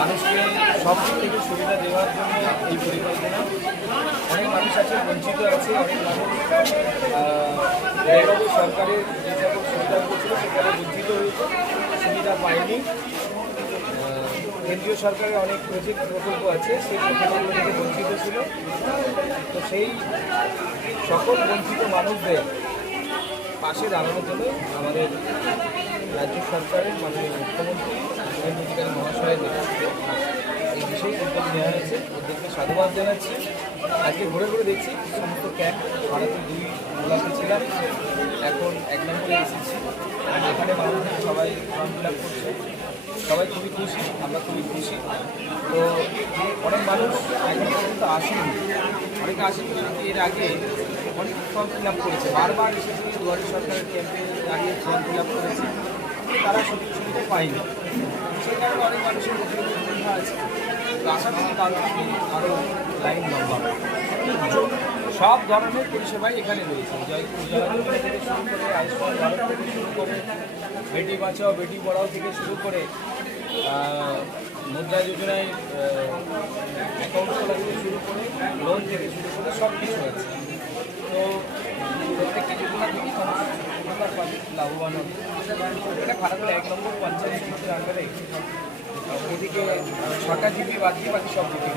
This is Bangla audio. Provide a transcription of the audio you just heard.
মানুষকে সব দিক থেকে সুবিধা দেওয়ার জন্য এই পরিকল্পনা। অনেক মানুষ আছে বঞ্চিত আছে, অনেক মানুষ সরকারের যে সকল সুবিধাগুলো ছিল সেখানে বঞ্চিত হয়েছে, সুবিধা পায়নি। কেন্দ্রীয় সরকারের অনেক প্রকল্প আছে, সেই প্রকল্পগুলো থেকে বঞ্চিত ছিল। তো সেই সকল বঞ্চিত মানুষদের পাশে দাঁড়ানোর জন্য আমাদের রাজ্য সরকারের মাননীয় মুখ্যমন্ত্রী শুভেন্দু অধিকারী মহাশয়ের নেতৃত্বে এই বিশেষ উদ্যোগ নেওয়া হয়েছে। উদ্যোগকে সাধুবাদ জানাচ্ছি। আজকে ঘুরে ঘুরে দেখছি সমস্ত ক্যাম্প, ভারতে 2 ব্লকে ছিলাম, এখন 1 নম্বরে এসেছি। এখানে মানুষজন সবাই ফর্ম ফিল আপ করছে, সবাই খুবই খুশি, আমরা খুবই খুশি। তো অনেক মানুষ এখনো পর্যন্ত আসেনি, অনেকে আসেনি, অনেকে এর আগে অনেক ফর্ম ফিল আপ করেছে, বারবার এসেছে দুয়ারে সরকারের ক্যাম্পে দাঁড়িয়ে ফর্ম ফিল আপ করেছে, তারা সুযোগ সুবিধা পায়নি। সেই কারণে অনেক মানুষের সুবিধা আছে। তো আশা করি কাল থেকে আরও লাইন লম্বা। সব ধরনের পরিষেবাই এখানে রয়েছে, উজ্জ্বলা যোজনা থেকে শুরু করে, আয়ুষ্মান ভারত থেকে শুরু করে, বেটি বাঁচাও বেটি পড়াও থেকে শুরু করে, মুদ্রা যোজনায় অ্যাকাউন্ট খোলা থেকে শুরু করে, লোন থেকে শুরু করে সব কিছু আছে। তো প্রত্যেকটি যোজনা থেকেই মানুষ উপকার পাবে, লাভবান হবে। এটা খারাপের 1 নম্বর পঞ্চায়েত সমিতির আন্ডারে এদিকে 6টা জিপি বাদ দিয়ে বাকি সব জিপি